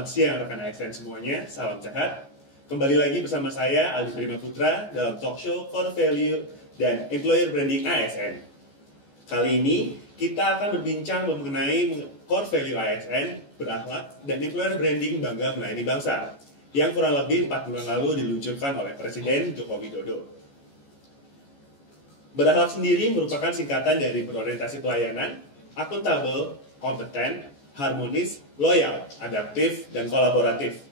Selamat siang rekan ASN semuanya, salam sehat. Kembali lagi bersama saya Aldi Prima Putra dalam talk show Core Value dan Employer Branding ASN. Kali ini kita akan berbincang mengenai Core Value ASN, berakhlak, dan Employer Branding bangga melayani bangsa yang kurang lebih 4 bulan lalu diluncurkan oleh Presiden Joko Widodo. Berakhlak sendiri merupakan singkatan dari berorientasi pelayanan, akuntabel, kompeten, harmonis, loyal, adaptif, dan kolaboratif.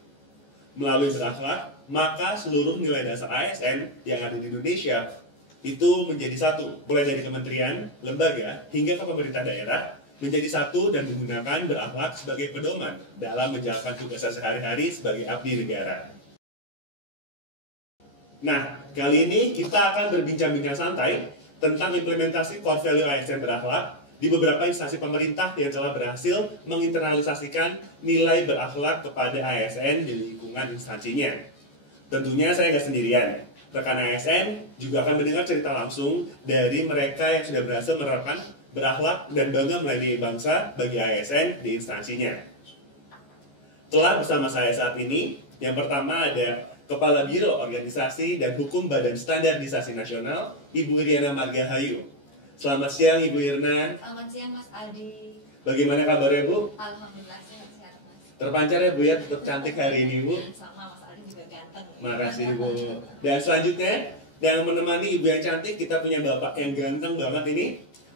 Melalui berakhlak, maka seluruh nilai dasar ASN yang ada di Indonesia itu menjadi satu, mulai dari kementerian, lembaga, hingga ke pemerintah daerah, menjadi satu dan menggunakan berakhlak sebagai pedoman dalam menjalankan tugas sehari-hari sebagai abdi negara. Nah, kali ini kita akan berbincang-bincang santai tentang implementasi core value ASN berakhlak di beberapa instansi pemerintah yang telah berhasil menginternalisasikan nilai berakhlak kepada ASN di lingkungan instansinya. Tentunya saya nggak sendirian. Rekan ASN juga akan mendengar cerita langsung dari mereka yang sudah berhasil menerapkan berakhlak dan bangga melayani bangsa bagi ASN di instansinya. Telah bersama saya saat ini, yang pertama ada Kepala Biro Organisasi dan Hukum Badan Standarisasi Nasional, Ibu Iriana Margahayu. Selamat siang Ibu Irna. Selamat siang Mas Aldi. Bagaimana kabarnya Bu? Alhamdulillah sehat-sehat Mas. Terpancar ya Bu ya, tetap cantik hari ini Bu. Sama Mas Aldi juga ganteng. Makasih Bu. Dan selanjutnya, yang menemani Ibu yang cantik, kita punya Bapak yang ganteng banget ini.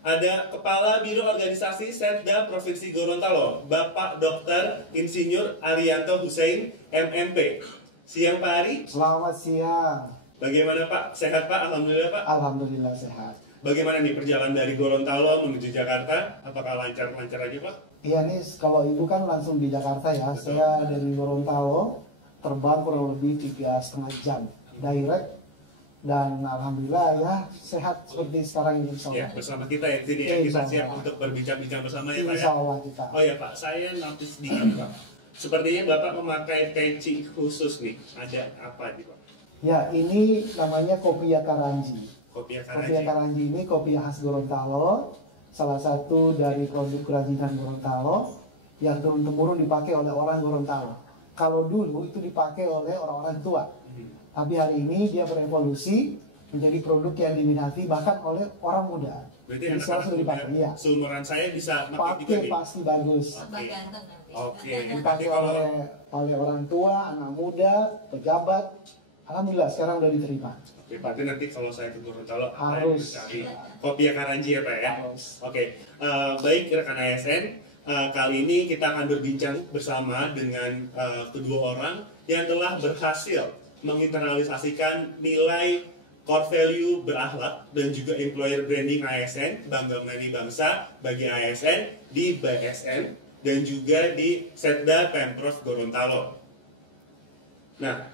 Ada Kepala Biro Organisasi Setda Provinsi Gorontalo, Bapak Dr. Insinyur Arianto Hussein, MMP. Siang Pak Ari. Selamat siang. Bagaimana Pak? Sehat Pak? Alhamdulillah Pak. Alhamdulillah sehat. Bagaimana nih perjalanan dari Gorontalo menuju Jakarta? Apakah lancar-lancar aja Pak? Iya nih, kalau Ibu kan langsung di Jakarta ya. Betul. Saya dari Gorontalo terbang kurang lebih 3,5 jam direct, dan alhamdulillah ya sehat seperti sekarang ini. Ya, bersama kita ya di sini ya, kita siap untuk berbincang-bincang bersama ya Pak ya. Insya Allah kita. Oh ya Pak, saya notice sedikit Pak. Sepertinya Bapak memakai peci khusus nih. Ada apa nih Pak? Ya, ini namanya kopiah Karanji. Kopiah Kopiah Karanji. Karanji ini kopiah khas Gorontalo, salah satu dari produk kerajinan Gorontalo yang turun-temurun dipakai oleh orang Gorontalo. Kalau dulu itu dipakai oleh orang-orang tua, tapi hari ini dia berevolusi menjadi produk yang diminati bahkan oleh orang muda. Berarti Jadi sekarang sudah dipakai, ya. Seumuran saya bisa pakai juga Pakai nih. pasti bagus. Tambah ganteng nanti. Oke. Dipakai Nanti kalau oleh orang tua, anak muda, pejabat. Alhamdulillah sekarang udah diterima. Oke, berarti nanti kalau saya ke Gorontalo Harus. saya cari kopiah Karanji ya Pak ya. Harus. Oke, baik rekan ASN, kali ini kita akan berbincang bersama dengan kedua orang yang telah berhasil menginternalisasikan nilai core value berakhlak dan juga employer branding ASN, bangga melayani bangsa bagi ASN di BSN dan juga di Setda Pemprov Gorontalo. Nah,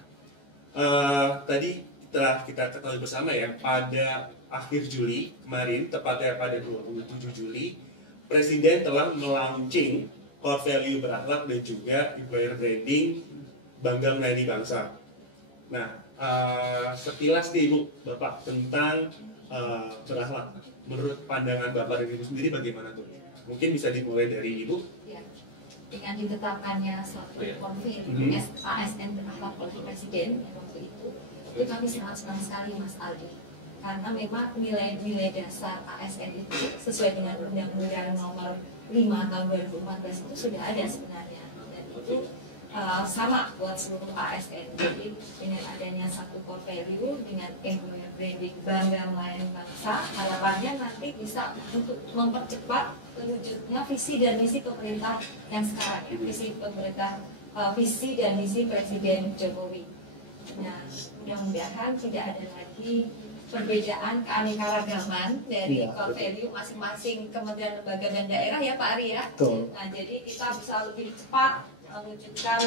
tadi telah kita ketahui bersama ya, pada akhir Juli kemarin, tepatnya pada 27 Juli, Presiden telah melaunching core value berakhlak dan juga employer branding bangga melayani bangsa. Nah, sekilas nih Ibu, Bapak tentang berakhlak. Menurut pandangan Bapak dan Ibu sendiri bagaimana tuh? Mungkin bisa dimulai dari Ibu. Ya. Dengan ditetapkannya suatu konfir ASN berakhlak oleh Presiden yang waktu itu kami sangat senang sekali Mas Aldi, karena memang nilai-nilai dasar ASN itu sesuai dengan Undang-Undang Nomor 5 Tahun 2014 itu sudah ada sebenarnya, dan itu sama buat seluruh ASN. Jadi dengan adanya satu core value dengan employer branding bangga melayani bangsa, harapannya nanti bisa untuk mempercepat terwujudnya visi dan misi pemerintah yang sekarang ya, visi pemerintah, visi dan misi Presiden Jokowi. Nah, mudah-mudahan tidak ada lagi perbedaan keanekaragaman dari core value masing-masing kementerian, lembaga, dan daerah ya Pak Ari ya. Betul. Nah, jadi kita bisa lebih cepat mewujudkan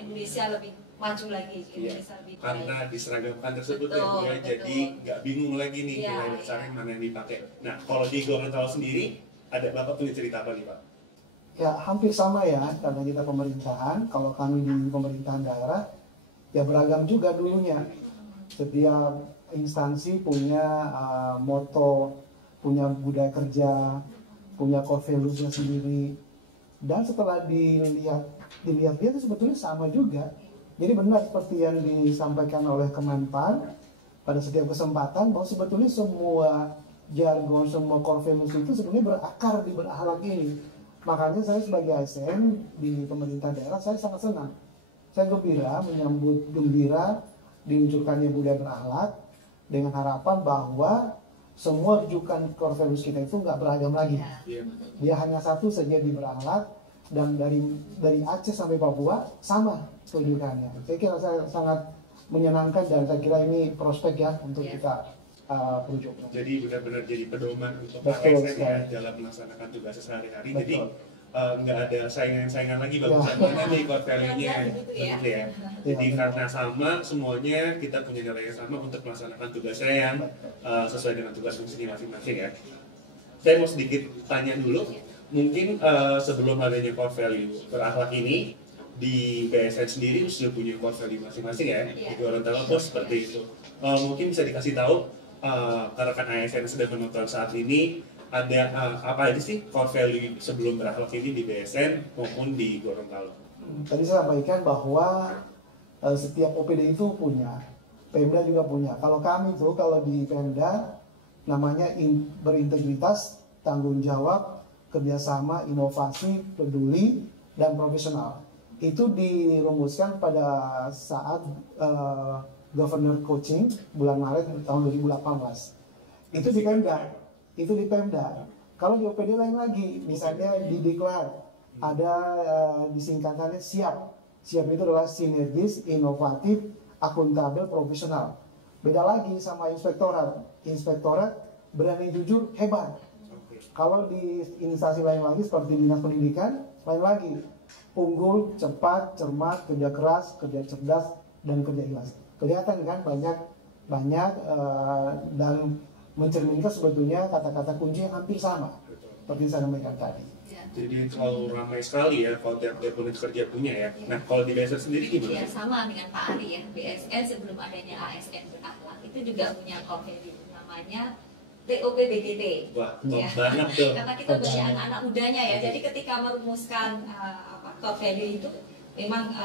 Indonesia lebih maju lagi, Indonesia lebih baik. Karena diseragamkan tersebut ya Bu ya, Betul. jadi nggak bingung lagi nih Iya, nilai dasarnya iya. mana yang dipakai. Nah, kalau di Gorontalo sendiri, ada Bapak punya cerita apa nih Pak? Ya hampir sama ya, karena kita pemerintahan. Kalau kami di pemerintahan daerah, ya beragam juga dulunya. Setiap instansi punya moto, punya budaya kerja, punya core values-nya sendiri. Dan setelah dilihat dilihat-lihat itu sebetulnya sama juga. Jadi benar seperti yang disampaikan oleh Kemenpan pada setiap kesempatan bahwa sebetulnya semua jargon, semua core values itu sebenarnya berakar di berakhlak ini. Makanya saya sebagai ASN di pemerintah daerah, saya sangat senang. Saya menyambut gembira diluncurkannya budaya berakhlak dengan harapan bahwa semua rujukan core values kita itu nggak beragam lagi. Dia hanya satu saja di berakhlak, dan dari Aceh sampai Papua sama rujukannya. Saya kira saya sangat menyenangkan dan saya kira ini prospek ya untuk kita perujukkan. Jadi benar-benar jadi pedoman untuk ASN ya dalam melaksanakan tugas sehari-hari. Jadi nggak ada saingan-saingan lagi bagusan mana nih core value-nya gitu ya. Jadi karena sama semuanya kita punya nilai yang sama untuk melaksanakan tugasnya yang sesuai dengan tugas fungsinya masing-masing ya. Saya mau sedikit tanya dulu, mungkin sebelum adanya core value berakhlak ini di BSN sendiri sudah punya core value masing-masing ya. Di Gorontalo Pos seperti itu. Mungkin bisa dikasih tahu rekan ASN yang sedang menonton saat ini ada apa aja sih core value sebelum berakhlak ini di BSN maupun di Gorontalo? Tadi saya sampaikan bahwa setiap OPD itu punya, Pemda juga punya. Kalau kami tuh kalau di Pemda namanya berintegritas, tanggung jawab, kerjasama, inovasi, peduli, dan profesional. Itu dirumuskan pada saat Governor Coaching bulan Maret tahun 2018. Itu di Pemda. Itu di Pemda. Kalau di OPD lain lagi, misalnya di Diklat ada disingkatannya SIAP. SIAP itu adalah sinergis, inovatif, akuntabel, profesional. Beda lagi sama inspektorat. Inspektorat berani jujur, hebat. Kalau di instansi lain lagi seperti Dinas Pendidikan, lain lagi. Unggul, cepat, cermat, kerja keras, kerja cerdas, dan kerja ikhlas. Kelihatan kan banyak dan mencerminkan sebetulnya kata-kata kunci yang hampir sama seperti saya sampaikan tadi. Jadi terlalu ramai sekali ya kalau tiap unit kerja punya ya. Nah kalau di BSN sendiri gimana? Ya sama dengan Pak Ari ya. BSN sebelum adanya ASN berakhlak itu juga punya core value namanya TOPBDT. Wah, banyak tuh. Karena kita punya anak-anak mudanya ya. Jadi ketika merumuskan core value itu memang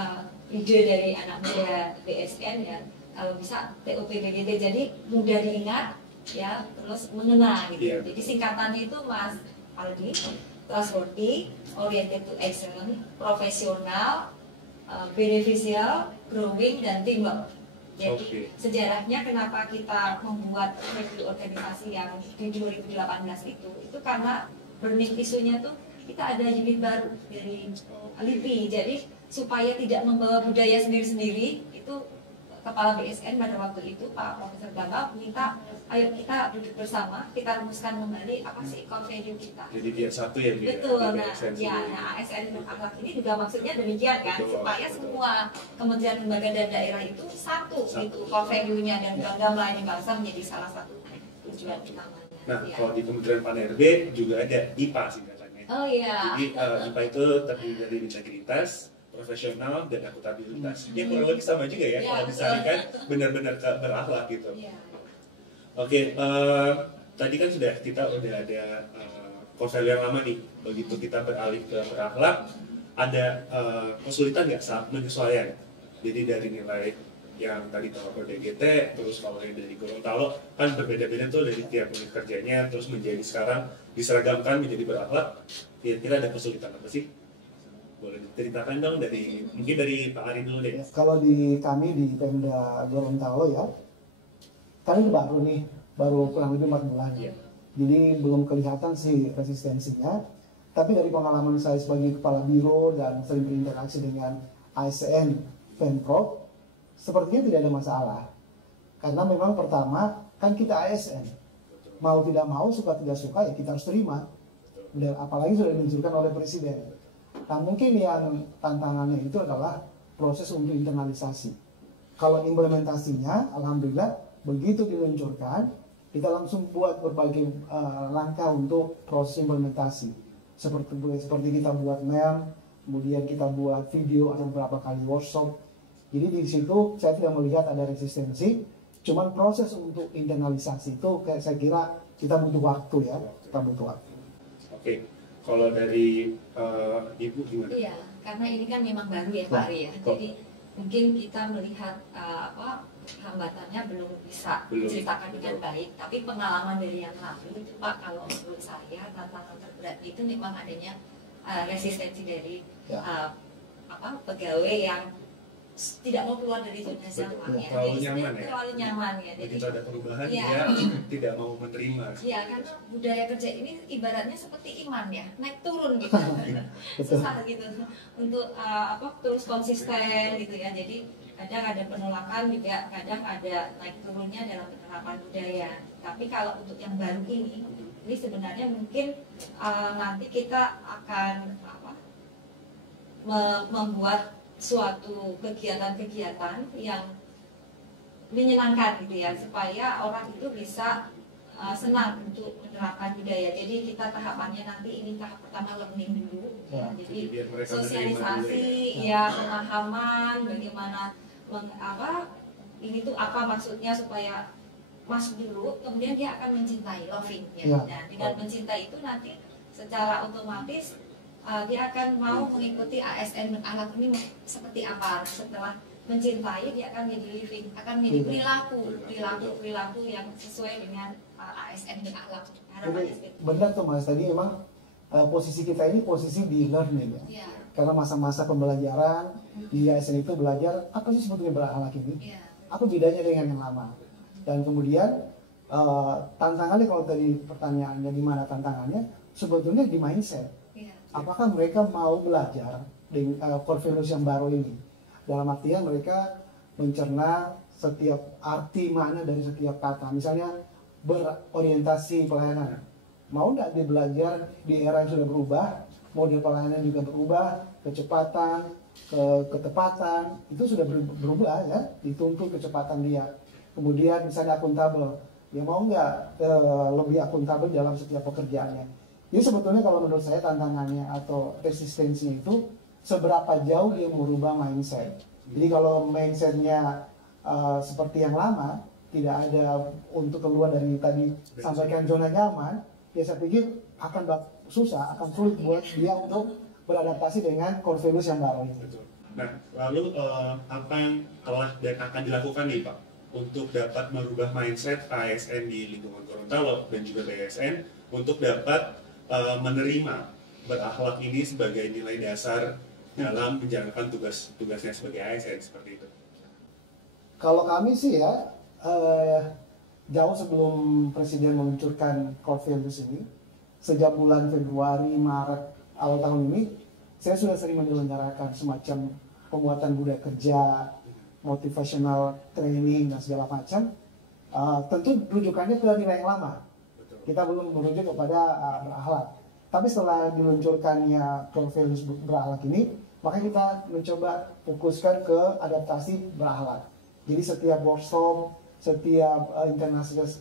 ide dari anak muda BSN ya. Kalau bisa TOPBDT jadi mudah diingat ya, terus mengena gitu. Jadi singkatannya itu Mas Aldi, trustworthy, oriented to excellence, profesional, beneficial, growing, dan teamwork. Jadi sejarahnya kenapa kita membuat review organisasi yang di 2018 itu karena burning isunya tuh kita ada unit baru dari LIPI. Jadi supaya tidak membawa budaya sendiri-sendiri itu Kepala BSN pada waktu itu Pak Profesor Bambang minta ayo kita duduk bersama, kita rumuskan kembali apa sih core value kita. Jadi biar satu ya. Betul. Nah, ASN berakhlak ini juga maksudnya demikian kan, supaya semua kementerian lembaga dan daerah itu satu gitu core value-nya dan program melayani bangsa menjadi salah satu tujuan utamanya. Nah, kalau di Kementerian Pan-RB juga ada IPA sih katanya. Oh iya. Jadi IPA itu terdiri dari integritas, profesional, dan akuntabilitas. Ya kurang lebih sama juga ya kalau misalnya kan benar-benar berakhlak gitu. Oke, tadi kan kita udah ada core value yang lama nih. Begitu kita beralih ke berakhlak, ada kesulitan nggak saat menyesuaikan? Jadi dari nilai yang tadi tahu ke DGT, terus kalau yang dari Gorontalo kan berbeda-beda tuh dari tiap unit kerjanya, terus menjadi sekarang diseragamkan menjadi berakhlak. Kira-kira ada kesulitan apa sih? Boleh diceritakan dong mungkin dari Pak Ari dulu deh. Kalau di kami di Pemda Gorontalo ya, kami baru kurang lebih 4 bulan. Jadi belum kelihatan sih resistensinya. Tapi dari pengalaman saya sebagai kepala biro dan sering berinteraksi dengan ASN Pemprov, sepertinya tidak ada masalah. Karena memang pertama kan kita ASN, mau tidak mau, suka tidak suka ya kita harus terima. Dan apalagi sudah diluncurkan oleh Presiden. Nah mungkin yang tantangannya itu adalah proses untuk internalisasi. Kalau implementasinya, alhamdulillah begitu diluncurkan, kita langsung buat berbagai langkah untuk proses implementasi. Seperti kita buat meme, kemudian kita buat video atau beberapa kali workshop. Jadi di situ saya tidak melihat ada resistensi, cuman proses untuk internalisasi itu saya kira kita butuh waktu ya, kita butuh waktu. Oke. Kalau dari Ibu gimana? Iya, karena ini kan memang baru ya Pak Ari ya. Jadi mungkin kita melihat hambatannya belum bisa diceritakan dengan baik, tapi pengalaman dari yang lalu itu Pak, kalau menurut saya tantangan terberat itu memang adanya resistensi dari pegawai yang tidak mau keluar dari zona nyaman ya. Terlalu nyaman ya. Jadi begitu ada perubahan dia tidak mau menerima. Iya, karena budaya kerja ini ibaratnya seperti iman ya, naik turun gitu. Susah gitu untuk terus konsisten gitu ya. Jadi kadang ada penolakan juga, kadang ada naik turunnya dalam penerapan budaya. Tapi kalau untuk yang baru ini sebenarnya mungkin nanti kita akan membuat suatu kegiatan-kegiatan yang menyenangkan gitu ya, supaya orang itu bisa senang untuk menerapkan budaya. Jadi kita tahapannya nanti ini tahap pertama learning dulu, jadi sosialisasi ya, pemahaman bagaimana ini tuh apa maksudnya supaya masuk dulu, kemudian dia akan mencintai, loving ya. Nah, dengan mencintai itu nanti secara otomatis dia akan mau mengikuti ASN berakhlak ini seperti apa. Setelah mencintai, dia akan menjadi living, akan menjadi perilaku yang sesuai dengan ASN berakhlak. Benar tuh Mas, tadi memang posisi kita ini posisi di learning ya. Karena masa-masa pembelajaran di ASN itu belajar apa sih sebetulnya berakhlak ini, apa bedanya dengan yang lama. Dan kemudian tantangannya, kalau tadi pertanyaannya di mana tantangannya, sebetulnya di mindset. Apakah mereka mau belajar dengan core values yang baru ini? Dalam artian mereka mencerna setiap arti mana dari setiap kata. Misalnya berorientasi pelayanan. Mau nggak dia belajar di era yang sudah berubah, model pelayanan juga berubah, kecepatan, ketepatan, itu sudah berubah ya, dituntut kecepatan dia. Kemudian misalnya akuntabel, dia mau nggak lebih akuntabel dalam setiap pekerjaannya. Jadi sebetulnya kalau menurut saya tantangannya atau resistensinya itu seberapa jauh dia merubah mindset. Jadi kalau mindsetnya seperti yang lama, tidak ada untuk keluar dari tadi sampaikan zona nyaman, ya saya pikir akan susah, akan sulit buat dia untuk beradaptasi dengan core values yang baru ini. Nah, lalu apa yang telah dan akan dilakukan nih Pak untuk dapat merubah mindset ASN di lingkungan Gorontalo dan juga BSN untuk dapat menerima berakhlak ini sebagai nilai dasar dalam menjalankan tugasnya sebagai ASN seperti itu? Kalau kami sih ya, jauh sebelum Presiden meluncurkan core values ini, sejak bulan Februari, Maret, awal tahun ini, saya sudah sering menyelenggarakan semacam penguatan budaya kerja, motivational training, dan segala macam. Tentu rujukannya ke nilai yang lama. Kita belum merujuk kepada berakhlak. Tapi setelah diluncurkannya core values berakhlak ini, maka kita mencoba fokuskan ke adaptasi berakhlak. Jadi setiap workshop, setiap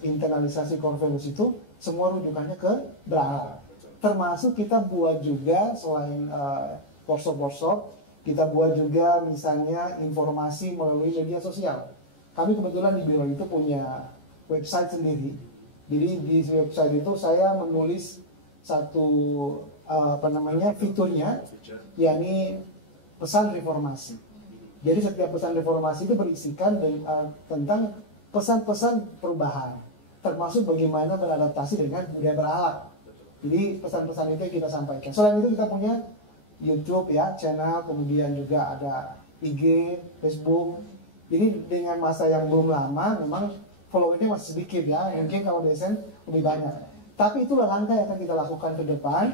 internalisasi core values itu semua rujukannya ke berakhlak. Termasuk kita buat juga selain workshop-workshop, kita buat juga misalnya informasi melalui media sosial. Kami kebetulan di biro itu punya website sendiri. Jadi di website itu saya menulis satu fiturnya, yakni pesan reformasi. Jadi setiap pesan reformasi itu berisikan tentang pesan-pesan perubahan, termasuk bagaimana beradaptasi dengan budaya berakhlak. Jadi pesan-pesan itu yang kita sampaikan. Selain itu kita punya YouTube ya, channel, kemudian juga ada IG, Facebook. Jadi dengan masa yang belum lama, memang followernya masih sedikit ya, mungkin kalau BSN lebih banyak. Tapi itulah langkah yang akan kita lakukan ke depan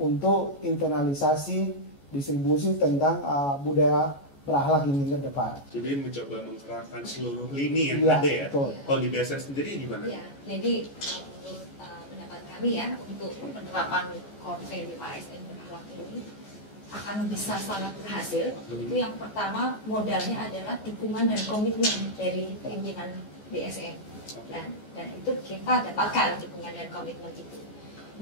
untuk internalisasi distribusi tentang budaya berakhlak ini ke depan. Jadi mencoba menggerakkan seluruh lini yang ada ya. Betul. Kalau di BSN sendiri gimana? Ya, jadi menurut pendapat kami ya, untuk penerapan core value ASN berakhlak ini akan bisa sangat berhasil. Itu yang pertama, modalnya adalah dukungan dan komitmen dari pimpinan BSN, dan itu kita dapatkan dukungan dan komitmen itu.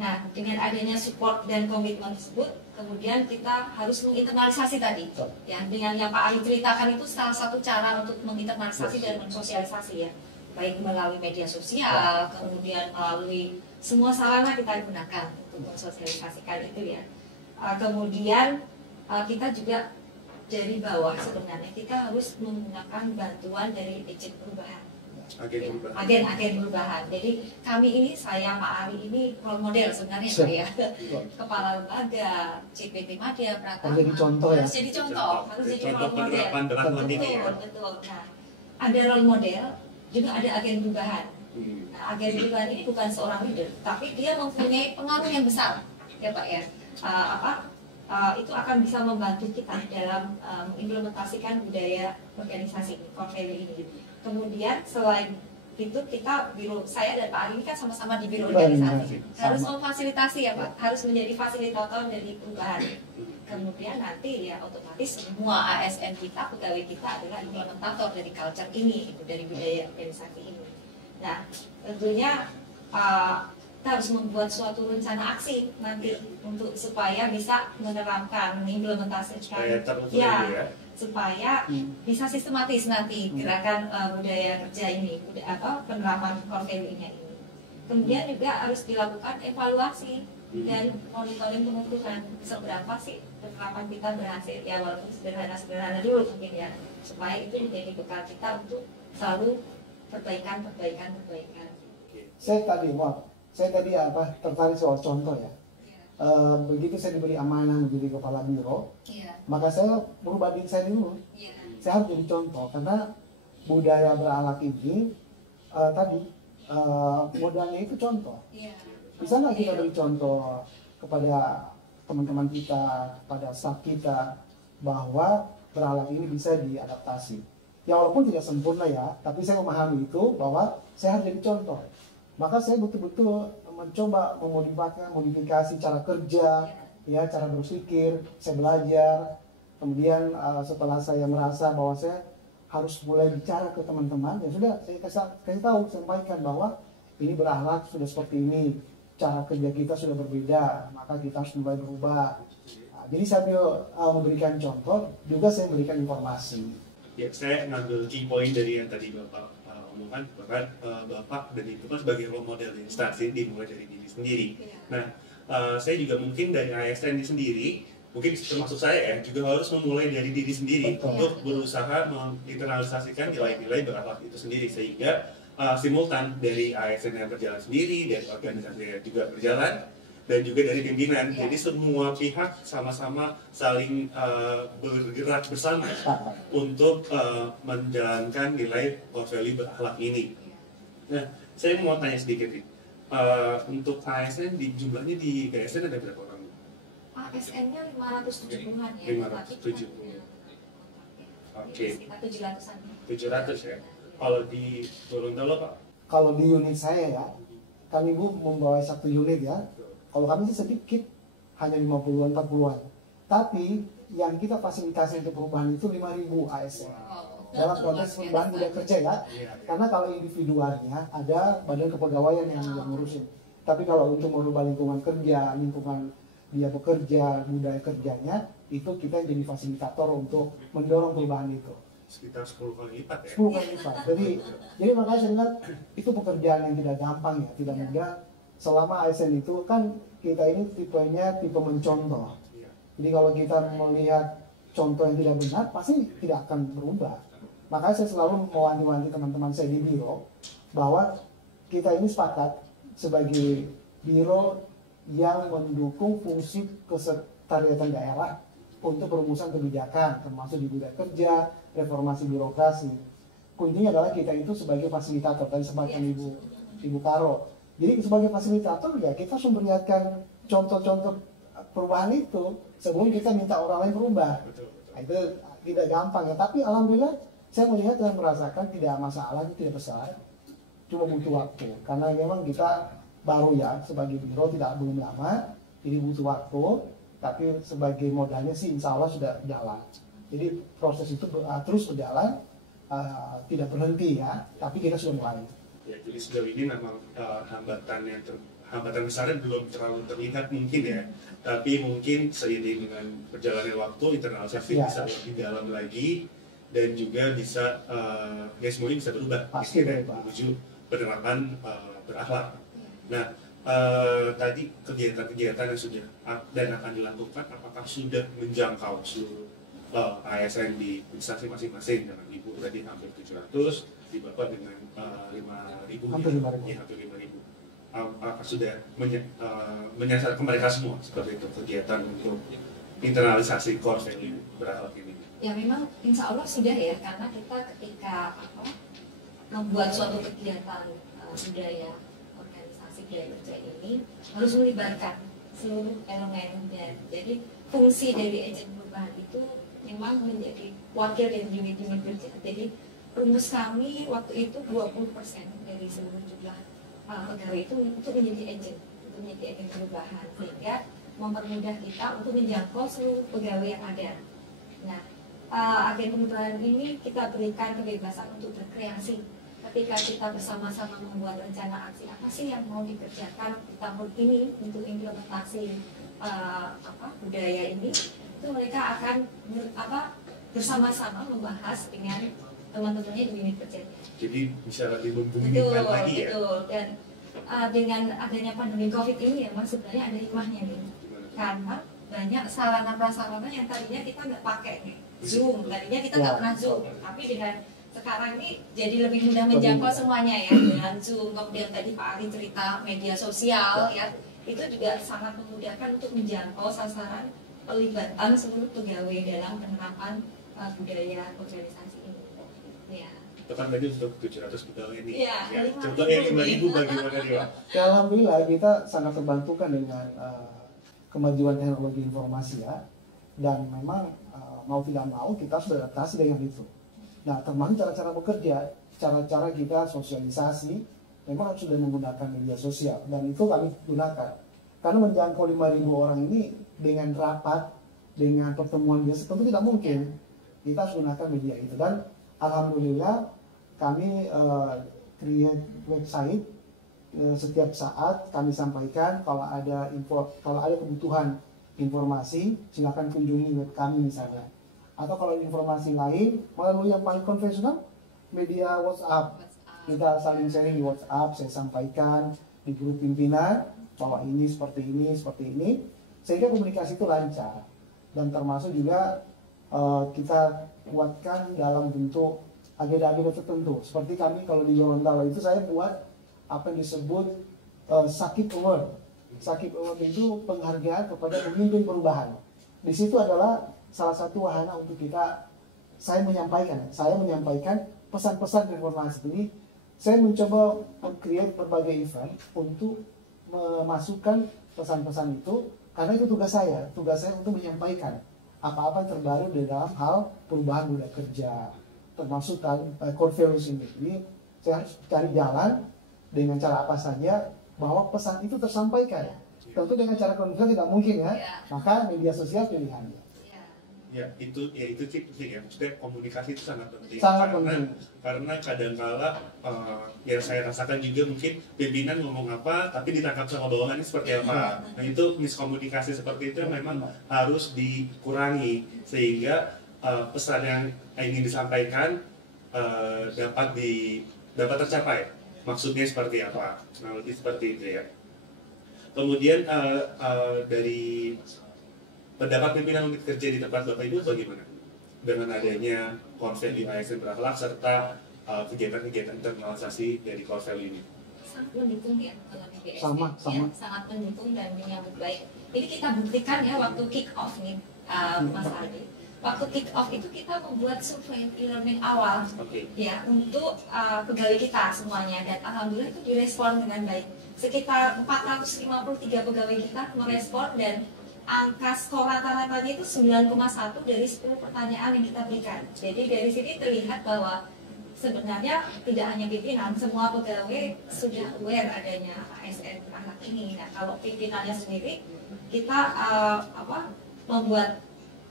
Nah, dengan adanya support dan komitmen tersebut, kemudian kita harus menginternalisasi tadi. Ya, dengan yang Pak Ali ceritakan itu salah satu cara untuk menginternalisasi dan mensosialisasi ya, baik melalui media sosial, kemudian melalui semua sarana kita gunakan untuk mensosialisasikan itu ya. Kemudian kita juga dari bawah sebenarnya kita harus menggunakan bantuan dari agen perubahan. Agen perubahan. Jadi kami ini, saya Pak Ari ini role model sebenarnya saya. Kepala lembaga, CPT Madya, Pratama. Harus jadi contoh ya. Harus jadi contoh, harus jadi role model. Betul. Nah, ada role model, juga ada agen perubahan. Nah, agen perubahan ini bukan seorang leader, tapi dia mempunyai pengaruh yang besar, ya Pak ya. Itu akan bisa membantu kita dalam mengimplementasikan budaya organisasi core value ini. Kemudian selain itu kita biro, saya dan Pak Ali ini kan sama-sama di biro organisasi, harus memfasilitasi ya Pak, harus menjadi fasilitator dari perubahan. Kemudian nanti ya otomatis semua ASN kita, pegawai kita adalah implementator dari culture ini, dari budaya organisasi ini. Nah tentunya kita harus membuat suatu rencana aksi nanti untuk supaya bisa menerapkan, mengimplementasikan, supaya bisa sistematis nanti gerakan budaya kerja ini, penerapan core value-nya ini. Kemudian juga harus dilakukan evaluasi dan monitoring pengukuran seberapa sih penerapan kita berhasil, ya walaupun sederhana dulu mungkin ya, supaya itu menjadi bekal kita untuk selalu perbaikan. Saya tadi tertarik soal contoh ya. Begitu saya diberi amanah menjadi kepala biro, maka saya merubah diri saya dulu. Saya harus jadi contoh karena budaya berakhlak ini modalnya itu contoh. Bisa nggak kita beri contoh kepada teman-teman kita, pada staf kita bahwa berakhlak ini bisa diadaptasi. Ya walaupun tidak sempurna ya, tapi saya memahami itu bahwa saya harus jadi contoh. Maka saya betul-betul mencoba memodifikasi cara kerja, ya cara berpikir, saya belajar. Kemudian setelah saya merasa bahwa saya harus mulai bicara ke teman-teman, ya sudah saya kasih tahu, sampaikan bahwa ini berakhlak sudah seperti ini, cara kerja kita sudah berbeda, maka kita harus mulai berubah. Nah, jadi sambil memberikan contoh, juga saya memberikan informasi. Ya, saya ngambil key point dari yang tadi Bapak omongan, bahkan Bapak dan Ibu kan sebagai role model di instansi dimulai dari diri sendiri. Nah, saya juga mungkin dari ASN sendiri, mungkin termasuk saya ya, juga harus memulai dari diri sendiri untuk berusaha menginternalisasikan nilai-nilai berakhlak itu sendiri, sehingga simultan dari ASN yang berjalan sendiri, dari organisasi yang juga berjalan, dan juga dari pimpinan. Jadi semua pihak sama-sama saling bergerak bersama untuk menjalankan nilai core value berakhlak ini. Nah, saya mau tanya sedikit nih. Untuk ASN jumlahnya di BSN ada berapa orang? ASN-nya 570-an ya. 570. Oke. Sekitar 700-an. 700 ya. Kalau di Gorontalo Pak? Kalau di unit saya ya, kan Ibu membawa satu unit ya. Kalau kami sih sedikit, hanya 50-an, 40-an. Tapi yang kita fasilitasi untuk perubahan itu 5.000 ASN. Dalam konteks perubahan budaya kerja ya. Karena kalau individualnya ada badan kepegawaian yang ngurusin. Tapi kalau untuk merubah lingkungan kerja, lingkungan dia bekerja, budaya kerjanya, itu kita jadi fasilitator untuk mendorong perubahan itu. Sekitar 10 kali lipat ya? 10 kali lipat. Jadi makanya saya bilang itu pekerjaan yang tidak gampang ya, tidak mudah. Selama ASN itu kan kita ini tipenya tipe mencontoh. Jadi kalau kita melihat contoh yang tidak benar, pasti tidak akan berubah. Makanya saya selalu mewanti-wanti teman-teman saya di biro bahwa kita ini sepakat sebagai biro yang mendukung fungsi kesekretariatan daerah untuk perumusan kebijakan, termasuk di budaya kerja, reformasi birokrasi. Kuncinya adalah kita itu sebagai fasilitator, tadi sebagai Ibu Karo. Jadi sebagai fasilitator ya kita harus memperlihatkan contoh-contoh perubahan itu sebelum kita minta orang lain berubah. Nah, itu tidak gampang ya, tapi alhamdulillah saya melihat dan merasakan tidak masalah, itu tidak besar, cuma butuh waktu. Karena memang kita baru ya sebagai biro, belum lama, jadi butuh waktu. Tapi sebagai modalnya sih insya Allah sudah jalan. Jadi proses itu terus berjalan, tidak berhenti ya, tapi kita sudah mulai. Ya, jadi sejauh ini memang hambatan besarnya belum terlalu terlihat mungkin ya, tapi mungkin seiring dengan perjalanan waktu internalisasi bisa lebih dalam lagi dan juga bisa semuanya bisa berubah pasti menuju penerapan berakhlak. Nah, tadi kegiatan-kegiatan yang sudah dan akan dilakukan, apakah sudah menjangkau seluruh ASN di instansi masing-masing? Dengan Ibu tadi hampir 700, di Bapak dengan 5.000, hampir 5.000. Ya, hampir 5.000. Apakah sudah menyasar ke mereka semua seperti itu kegiatan untuk internalisasi core value berakhlak ini? Ya memang insya Allah sudah ya, karena kita ketika membuat suatu kegiatan budaya organisasi budaya kerja ini harus melibatkan seluruh elemen, dan jadi fungsi dari agen perubahan itu memang menjadi wakil dari unit-unit kerja. Jadi rumus kami waktu itu 20% dari seluruh jumlah pegawai itu menjadi agen perubahan, sehingga mempermudah kita untuk menjangkau seluruh pegawai yang ada. Nah, agen perubahan ini kita berikan kebebasan untuk berkreasi ketika kita bersama-sama membuat rencana aksi apa sih yang mau dikerjakan di tahun ini untuk implementasi budaya ini, itu mereka akan bersama-sama membahas dengan teman-temannya di unit kerjanya. Jadi bisa lebih membumbukan lagi ya. Betul. Dan dengan adanya pandemi COVID ini memang sebenarnya ada hikmahnya nih, karena banyak sarana prasarana yang tadinya kita nggak pakai nih. Zoom, tadinya kita nggak pernah Zoom, tapi dengan sekarang ini jadi lebih mudah menjangkau semuanya ya, dengan Zoom. Kemudian tadi Pak Ari cerita media sosial ya, itu juga sangat memudahkan untuk menjangkau sasaran pelibatan seluruh pegawai dalam penerapan budaya organisasi ini. Ya. Itu kan tadi untuk 700 pegawai ini. Ya, contoh yang 5.000 bagaimana dia? Ya, alhamdulillah kita sangat terbantukan dengan kemajuan teknologi informasi ya, dan memang mau tidak mau kita harus beradaptasi dengan itu. Nah, termasuk cara-cara bekerja, cara-cara kita sosialisasi, memang sudah menggunakan media sosial, dan itu kami gunakan. Karena menjangkau 5.000 orang ini dengan rapat, dengan pertemuan biasa, tentu tidak mungkin. Kita harus gunakan media itu, dan alhamdulillah kami create website. Setiap saat kami sampaikan kalau ada kebutuhan informasi, silakan kunjungi web kami misalnya. Atau kalau informasi lain melalui yang paling konvensional, media WhatsApp. Kita saling sharing di WhatsApp, saya sampaikan di grup pimpinan bahwa ini, seperti ini, sehingga komunikasi itu lancar. Dan termasuk juga kita kuatkan dalam bentuk agenda-agenda tertentu. Seperti kami kalau di Gorontalo itu saya buat apa yang disebut Sakip Award. Sakip Award itu penghargaan kepada pemimpin perubahan. Di situ adalah salah satu wahana untuk saya menyampaikan pesan-pesan informasi ini. Saya mencoba meng-create berbagai event untuk memasukkan pesan-pesan itu, karena itu tugas saya untuk menyampaikan apa-apa yang terbaru di dalam hal perubahan budaya kerja, termasuk core values ini. Jadi saya harus cari jalan dengan cara apa saja bahwa pesan itu tersampaikan. Tentu dengan cara konvensional tidak mungkin ya. Maka media sosial pilihannya. Ya itu sih penting ya. Maksudnya komunikasi itu sangat penting. Karena kadang-kala yang saya rasakan juga mungkin pimpinan ngomong apa tapi ditangkap sama bawahannya seperti apa. Nah itu miskomunikasi seperti itu memang harus dikurangi sehingga pesan yang ingin disampaikan dapat tercapai. Maksudnya seperti apa? Nah lebih seperti itu ya. Kemudian dari pendapat pimpinan unit kerja di tempat Bapak Ibu bagaimana? Dengan adanya core value ASN berakhlak serta kegiatan-kegiatan internalisasi dari core value ini. Sangat mendukung ya kalau di BSN. Sama. Ya, sangat mendukung dan menyambut baik. Ini kita buktikan ya waktu kick off nih, Mas Aldi. Waktu kick off itu kita membuat survei e-learning awal ya untuk pegawai kita semuanya, dan alhamdulillah itu direspon dengan baik. Sekitar 453 pegawai kita merespon, dan angka skor rata-ratanya itu 9,1 dari 10 pertanyaan yang kita berikan. Jadi dari sini terlihat bahwa sebenarnya tidak hanya pimpinan, semua pegawai sudah aware adanya ASN berakhlak ini. Nah, kalau pimpinannya sendiri, kita membuat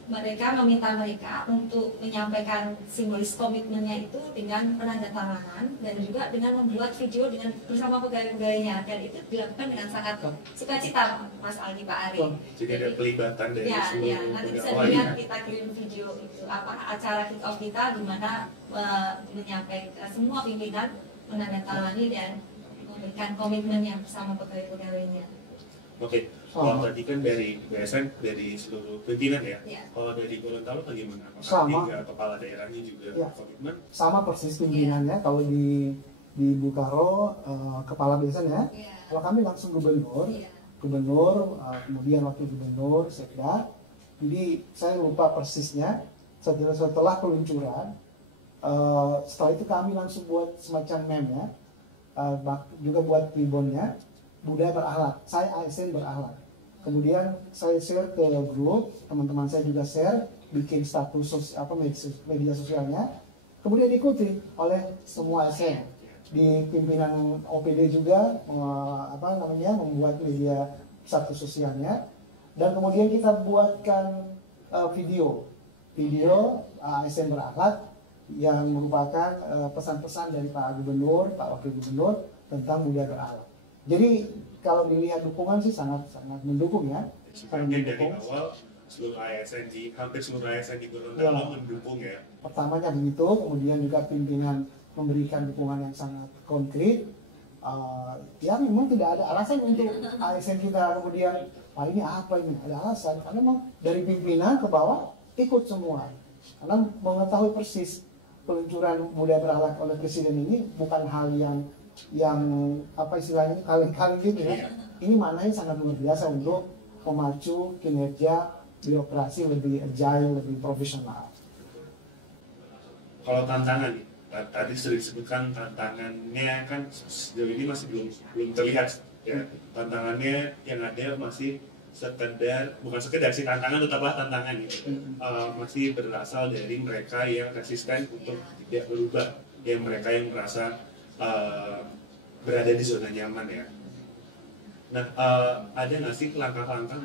meminta mereka untuk menyampaikan simbolis komitmennya itu dengan penandatanganan dan juga dengan membuat video dengan bersama pegawai-pegawainya, dan itu dilakukan dengan sangat sukacita, Mas Aldi, Pak Ari. Jadi ada pelibatan dari seluruh ya, nanti bisa lihat kita kirim video itu acara kick off kita di mana menyampaikan semua pimpinan menandatangani dan memberikan komitmen yang bersama pegawai-pegawainya. Oke, kalau tadi kan dari BSN, dari seluruh pimpinan ya. Kalau dari Gorontalo bagaimana? Sama. Apakah kepala daerahnya juga komitmen? Sama persis pimpinannya. Kalau di Bukaro kepala BSN ya. Kalau kami langsung gubernur, kemudian wakil gubernur, sekda. Jadi saya lupa persisnya. Setelah peluncuran, setelah itu kami langsung buat semacam meme ya, juga buat ribbonnya. Budaya berakhlak, saya ASN berakhlak. Kemudian saya share ke grup, teman-teman saya juga share, bikin status media sosialnya. Kemudian diikuti oleh semua ASN. Di pimpinan OPD juga membuat media status sosialnya. Dan kemudian kita buatkan video ASN berakhlak yang merupakan pesan-pesan dari Pak Gubernur, Pak Wakil Gubernur tentang budaya berakhlak. Jadi kalau dilihat dukungan sih sangat mendukung ya. Sebenarnya dari awal hampir seluruh ASN di Gorontalo mendukung ya. Pertamanya begitu, kemudian juga pimpinan memberikan dukungan yang sangat konkret. Ya memang tidak ada alasan untuk ASN kita kemudian ini apa ini, ada alasan karena memang dari pimpinan ke bawah ikut semua. Karena mengetahui persis peluncuran budaya berakhlak oleh Presiden ini bukan hal yang apa istilahnya kaleng-kaleng gitu ya. Ini maknanya sangat luar biasa untuk memacu kinerja birokrasi lebih agile, lebih profesional. Kalau tantangan nih, tadi sudah disebutkan tantangannya kan sejauh ini masih belum terlihat ya. Tantangannya yang ada masih bukan sekedar sih tantangan, tetaplah tantangan gitu. Masih berasal dari mereka yang resisten untuk tidak berubah, ya mereka yang merasa berada di zona nyaman ya. Nah, ada nggak sih langkah-langkah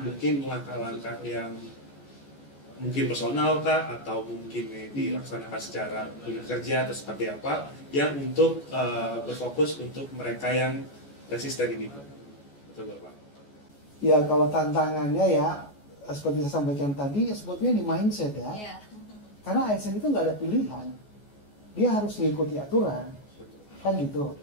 yang mungkin personal kah atau mungkin dilaksanakan secara kerja atau seperti apa yang untuk berfokus untuk mereka yang resisten ini, Pak? Betul, Pak? Ya kalau tantangannya ya seperti saya sampaikan tadi ya sebetulnya di mindset ya. Karena ASN itu nggak ada pilihan, dia harus mengikuti aturan. Kan gitu.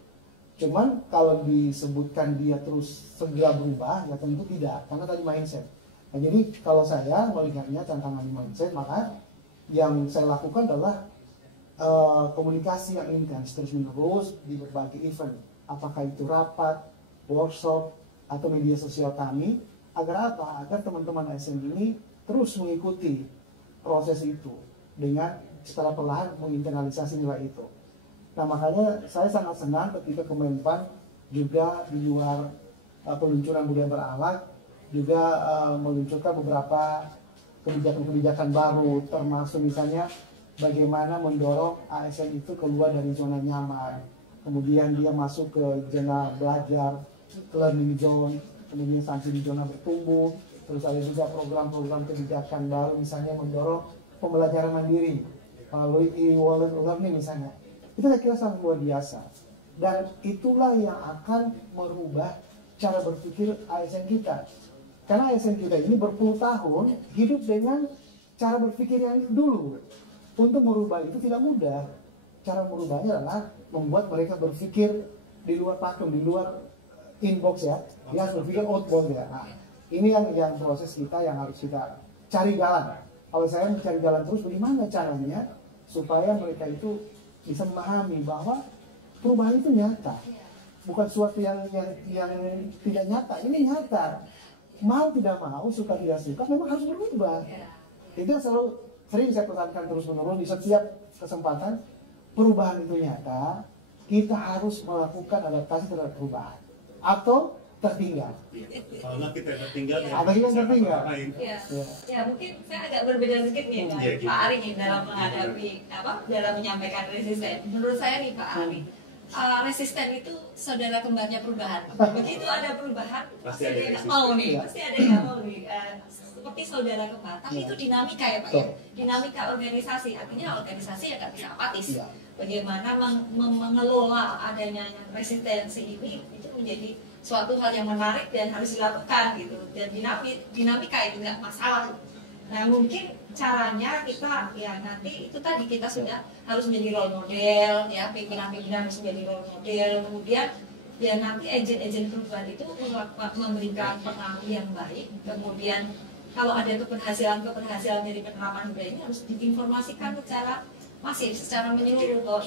Cuman kalau disebutkan dia terus segera berubah, ya tentu tidak, karena tadi mindset. Nah, jadi kalau saya melihatnya tantangan di mindset, maka yang saya lakukan adalah komunikasi yang intens terus-menerus di berbagai event, apakah itu rapat, workshop, atau media sosial kami, agar apa? Agar teman-teman ASN ini terus mengikuti proses itu dengan secara perlahan menginternalisasi nilai itu. Nah makanya saya sangat senang ketika Kemenpan juga di luar peluncuran budaya berakhlak juga meluncurkan beberapa kebijakan-kebijakan baru, termasuk misalnya bagaimana mendorong ASN itu keluar dari zona nyaman, kemudian dia masuk ke zona belajar, learning zone, kemudian sanksi di zona bertumbuh. Terus ada juga program-program kebijakan baru misalnya mendorong pembelajaran mandiri melalui e-wallet learning misalnya. Itu saya kira sangat luar biasa. Dan itulah yang akan merubah cara berpikir ASN kita. Karena ASN kita ini berpuluh tahun hidup dengan cara berpikir yang dulu. Untuk merubah itu tidak mudah. Cara merubahnya adalah membuat mereka berpikir di luar pakem, di luar inbox ya. Dia harus berpikir outbound ya. Nah, ini yang proses kita yang harus kita cari jalan. Kalau saya mencari jalan terus, bagaimana caranya supaya mereka itu bisa memahami bahwa perubahan itu nyata, bukan sesuatu yang tidak nyata. Ini nyata, mau tidak mau, suka tidak suka, memang harus berubah. Itu selalu sering saya pesankan terus-menerus di setiap kesempatan. Perubahan itu nyata, kita harus melakukan adaptasi terhadap perubahan atau tertinggal. Kalau kita tertinggal, ya mungkin saya agak berbeda sedikit nih dengan Pak Ari nih dalam menghadapi dalam menyampaikan resisten. Menurut saya nih Pak Ari, resisten itu saudara kembarnya perubahan. Begitu ada perubahan, pasti ada yang mau nih, pasti ada yang mau nih. Seperti saudara kembar, tapi itu dinamika ya Pak ya, dinamika organisasi. Artinya organisasi ya nggak bisa apatis. Bagaimana mengelola adanya resistensi ini itu menjadi suatu hal yang menarik dan harus dilakukan gitu, dan dinamika itu nggak masalah. Nah mungkin caranya kita ya nanti itu tadi kita sudah harus menjadi role model ya, pimpinan-pimpinan harus menjadi role model, kemudian ya nanti agen-agen perubahan itu memberikan pengaruh yang baik. Kemudian kalau ada keberhasilan dari penerapan budaya ini harus diinformasikan secara masif, secara menyeluruh bahwa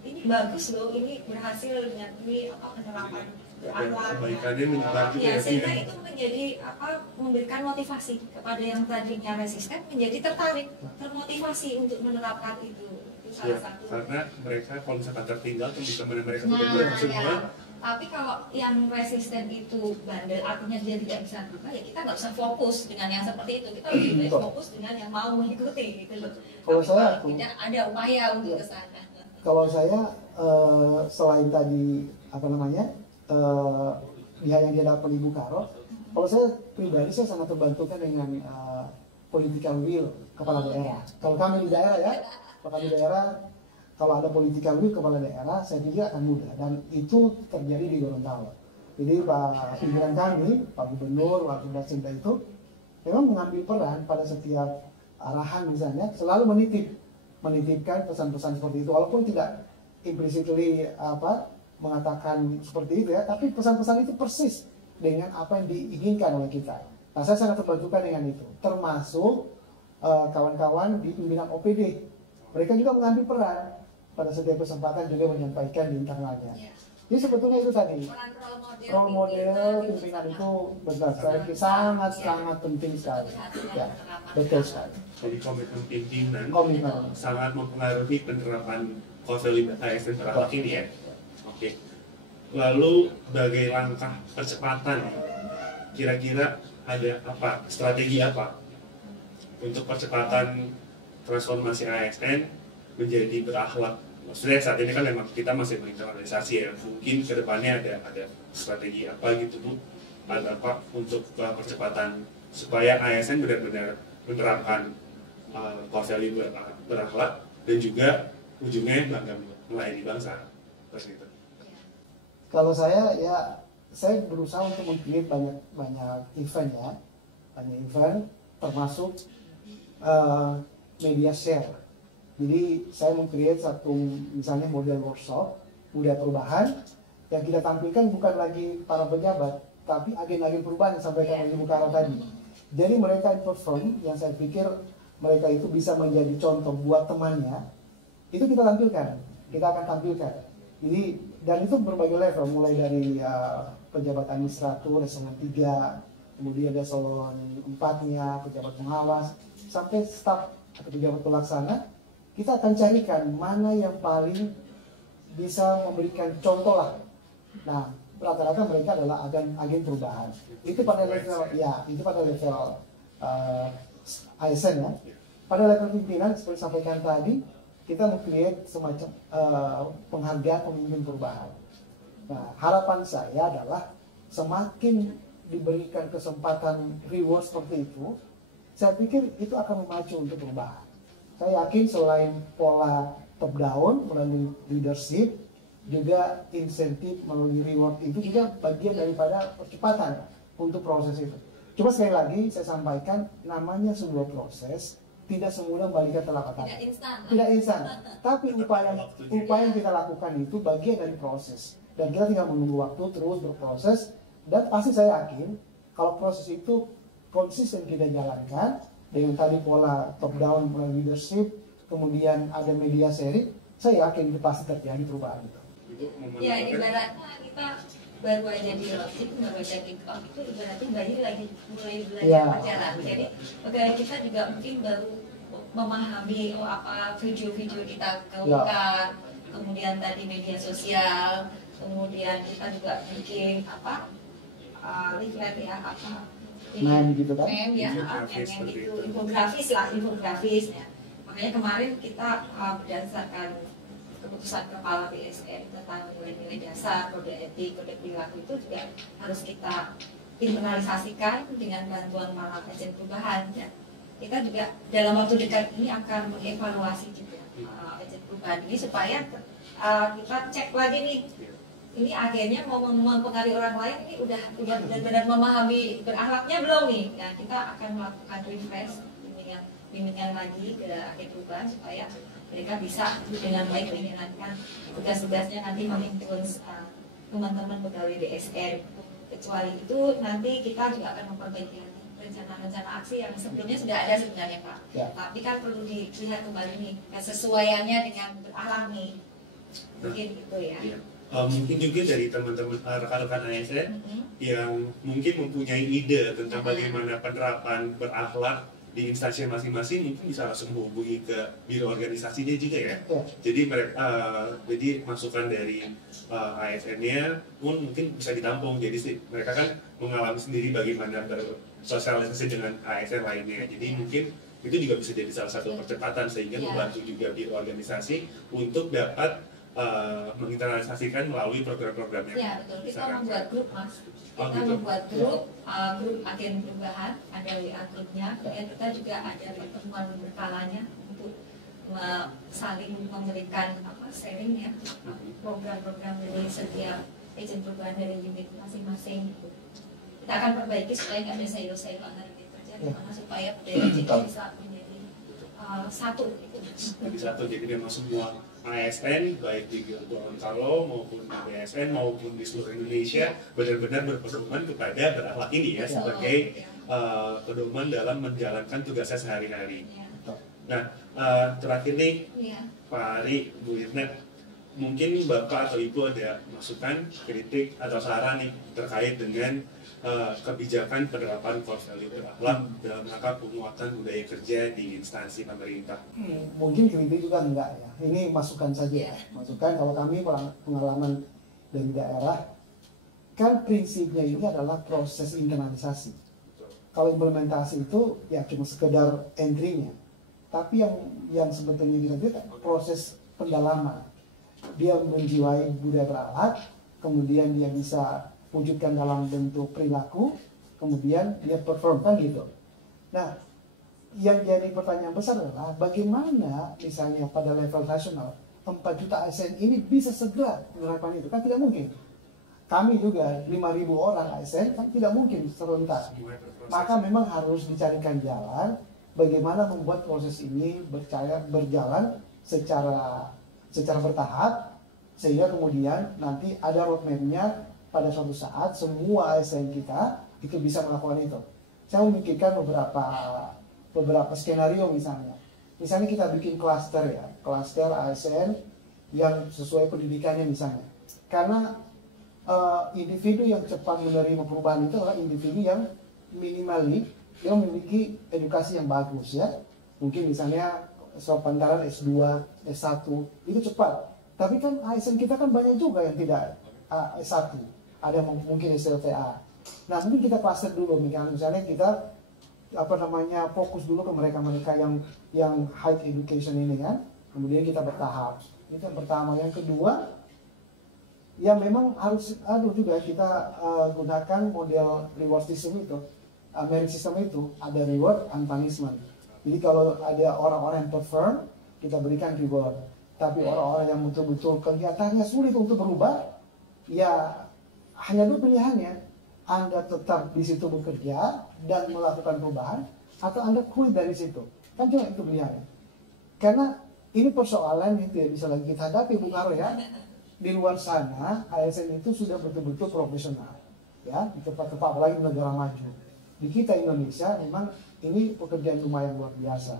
ini bagus loh, ini berhasil dengan ini penerapan berakhlak. Ya, sehingga itu menjadi memberikan motivasi kepada yang tadinya resisten menjadi tertarik, termotivasi untuk menerapkan itu. Salah satu. Karena mereka kalau misalkan tertinggal tuh bisa mereka semua. Tapi kalau yang resisten itu bandel, artinya dia tidak bisa berubah, ya kita nggak bisa fokus dengan yang seperti itu. Kita lebih baik fokus dengan yang mau mengikuti gitu loh. Kalau saya tidak ada upaya untuk ke sana. Kalau saya selain tadi dia yang dia dapat Ibu Karo, kalau saya pribadi saya sangat terbantukan dengan political will kepala daerah. Kalau kami di daerah ya, kalau ada political will kepala daerah, saya pikir akan mudah, dan itu terjadi di Gorontalo. Jadi Pak pimpinan kami, Pak Gubernur, Wakil Dasinta itu memang mengambil peran pada setiap arahan misalnya, selalu menitipkan pesan-pesan seperti itu, walaupun tidak implicitly mengatakan seperti itu ya, tapi pesan-pesan itu persis dengan apa yang diinginkan oleh kita. Nah, saya sangat terbantukan dengan itu, termasuk kawan-kawan di pimpinan OPD. Mereka juga mengambil peran pada setiap kesempatan juga menyampaikan di internalnya. Jadi sebetulnya itu tadi role model pimpinan itu benar sekali sangat penting sekali. Ya, betul sekali. Jadi komitmen pimpinan sangat mempengaruhi penerapan konsolidasi ASN terakhir ini ya. Oke. Lalu sebagai langkah percepatan, kira-kira ada apa? Strategi apa untuk percepatan transformasi ASN menjadi berakhlak? Maksudnya saat ini kan memang kita masih menginternalisasi ya, mungkin kedepannya ada strategi apa gitu Bu, ada apa untuk percepatan supaya ASN benar-benar menerapkan konseling berakhlak dan juga ujungnya bangga melayani bangsa seperti itu. Kalau saya berusaha untuk membuat banyak event ya, termasuk media share. Jadi saya meng-create satu misalnya model workshop budaya perubahan yang kita tampilkan bukan lagi para pejabat, tapi agen-agen perubahan yang sampaikan oleh Ibu Karo tadi. Jadi mereka perform yang saya pikir mereka itu bisa menjadi contoh buat temannya, itu kita tampilkan, kita akan tampilkan. Jadi dan itu berbagai level, mulai dari pejabat administrator, eselon 3, kemudian eselon 4-nya, pejabat pengawas, sampai staf atau pejabat pelaksana. Kita akan carikan mana yang paling bisa memberikan contoh lah. Nah, rata-rata mereka adalah agen perubahan. Itu pada level ASN ya. Pada level pimpinan seperti sampaikan tadi, kita meng-create semacam penghargaan pemimpin perubahan. Nah, harapan saya adalah semakin diberikan kesempatan reward seperti itu, saya pikir itu akan memacu untuk perubahan. Saya yakin selain pola top down melalui leadership, juga insentif melalui reward itu juga bagian daripada percepatan untuk proses itu. Cuma sekali lagi saya sampaikan, namanya sebuah proses tidak semudah balikan telapak tangan. Tidak instan. Tapi upaya yang kita lakukan itu bagian dari proses. Dan kita tinggal menunggu waktu terus berproses. Dan pasti saya yakin kalau proses itu konsisten kita jalankan dengan tadi pola top down melalui leadership, kemudian ada media sharing, saya yakin itu pasti terjadi perubahan itu. Ya, ibaratnya kita baru aja di launching, baru aja kick off, itu ibaratnya bayi lagi mulai belajar berjalan. Jadi pegawai kita juga mungkin baru memahami apa video-video kita gaungkan, kemudian tadi media sosial, kemudian kita juga bikin leaflet ya, gitu kan? Meme ya, yang itu infografis ya. Makanya kemarin kita berdasarkan keputusan kepala BSN tentang nilai-nilai dasar, kode etik, kode perilaku itu juga harus kita internalisasikan dengan bantuan para agen perubahan. Ya. Kita juga dalam waktu dekat ini akan mengevaluasi juga agen perubahan ini supaya kita cek lagi nih. Ini agennya mau mempengaruhi orang lain, ini udah benar-benar memahami berakhlaknya belum nih? Nah, kita akan melakukan refresh, bimbingan lagi ke agen perubahan supaya mereka bisa dengan baik menjalankan tugas-tugasnya nanti menginfluence teman-teman pegawai DSN. Kecuali itu nanti kita juga akan memperbaiki rencana-rencana aksi yang sebelumnya sudah ada sebenarnya Pak. Ya. Tapi kan perlu dilihat kembali nih kesesuaiannya dengan berakhlak nih. Mungkin gitu ya. Mungkin juga dari teman-teman rekan-rekan ASN yang mungkin mempunyai ide tentang bagaimana penerapan berakhlak di instansi masing-masing, mungkin bisa langsung menghubungi ke biro organisasinya juga ya. Jadi mereka, jadi masukan dari ASN-nya pun mungkin bisa ditampung. Jadi mereka kan mengalami sendiri bagaimana bersosialisasi dengan ASN lainnya. Jadi mungkin itu juga bisa jadi salah satu percepatan sehingga membantu juga biro organisasi untuk dapat menginternalisasikan melalui program-programnya. Ya betul, kita membuat grup Mas. Kita membuat grup agen perubahan, ada WA grupnya, kemudian kita juga ada pertemuan berkalanya untuk saling memberikan sharing ya, program-program dari setiap agen perubahan dari unit masing-masing. Kita akan perbaiki supaya nggak ada silo-silo antar unit kerja, dimana supaya budaya kita bisa menjadi satu. Jadi satu, jadi memang semua ASN baik di Gorontalo maupun di BSN maupun di seluruh Indonesia benar-benar berpedoman kepada berakhlak ini ya sebagai pedoman dalam menjalankan tugasnya sehari-hari. Nah, terakhir nih Pak Ari, Bu Irna, mungkin Bapak atau Ibu ada masukan, kritik atau saran nih terkait dengan kebijakan penerapan core value berakhlak dalam rangka penguatan budaya kerja di instansi pemerintah. Mungkin kritik juga enggak ya. Ini masukan saja. Masukan kalau kami pengalaman dari daerah, kan prinsipnya ini adalah proses internalisasi. Kalau implementasi itu ya cuma sekedar entry-nya. Tapi yang sebetulnya kita proses pendalaman. Dia menjiwai budaya berakhlak, kemudian dia bisa wujudkan dalam bentuk perilaku, kemudian dia performkan gitu. Nah, yang jadi pertanyaan besar adalah bagaimana misalnya pada level nasional 4 juta ASN ini bisa segera menerapkan itu, kan tidak mungkin. Kami juga 5.000 orang ASN kan tidak mungkin serentak. Maka memang harus dicarikan jalan bagaimana membuat proses ini berjalan secara bertahap sehingga kemudian nanti ada roadmap-nya. Pada suatu saat semua ASN kita itu bisa melakukan itu. Saya memikirkan beberapa skenario misalnya. Misalnya kita bikin klaster ya, klaster ASN yang sesuai pendidikannya misalnya. Karena individu yang cepat menerima perubahan itu adalah individu yang minimally yang memiliki edukasi yang bagus ya. Mungkin misalnya sepantaran S2, S1 itu cepat. Tapi kan ASN kita kan banyak juga yang tidak S1. Ada mungkin SLTA. Nah, mungkin kita klaster dulu, misalnya kita fokus dulu ke mereka yang high education ini kan. Kemudian kita bertahap. Itu yang pertama. Yang kedua, ya memang harus juga kita gunakan model reward system itu, merit system itu, ada reward and punishment. Jadi kalau ada orang-orang yang perform, kita berikan reward. Tapi orang-orang yang betul-betul kelihatannya sulit untuk berubah, ya hanya dua pilihannya, Anda tetap di situ bekerja dan melakukan perubahan, atau Anda quit dari situ. Kan cuma itu pilihannya. Karena ini persoalan itu ya bisa lagi kita hadapi, Bung Karo ya. Di luar sana, ASN itu sudah betul-betul profesional, ya di tempat-tempat apalagi negara maju. Di kita Indonesia memang ini pekerjaan lumayan luar biasa.